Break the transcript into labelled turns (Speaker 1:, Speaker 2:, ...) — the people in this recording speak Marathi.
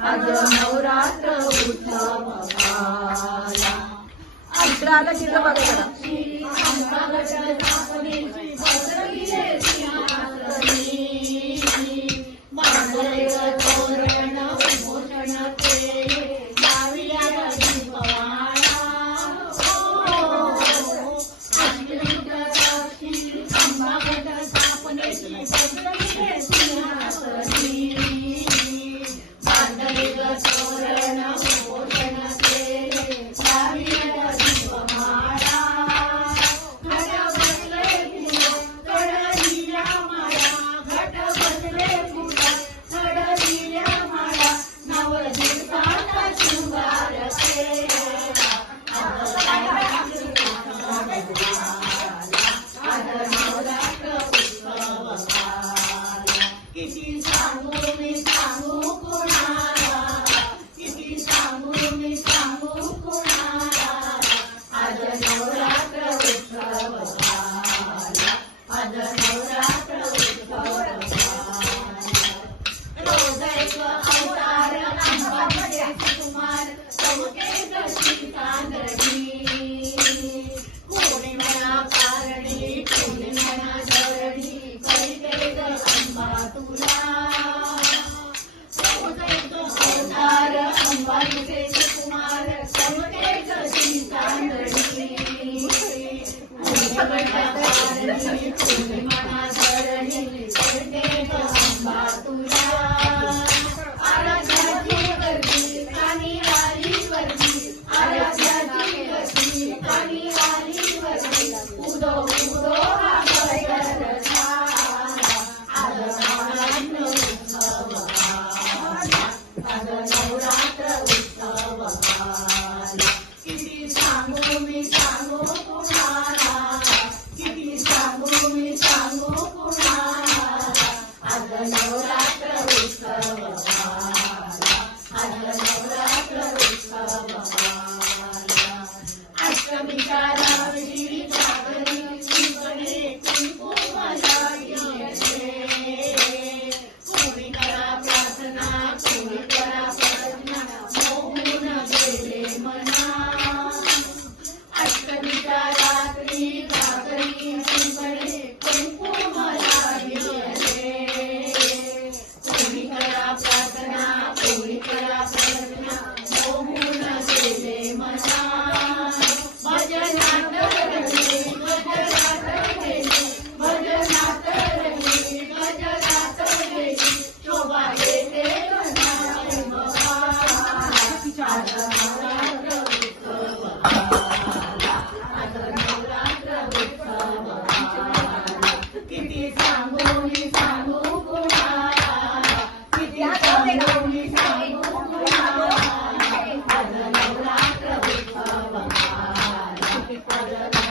Speaker 1: आज नवरात्र उत्सव आला आता बघा. que sin sango me sango por Thank okay. Father.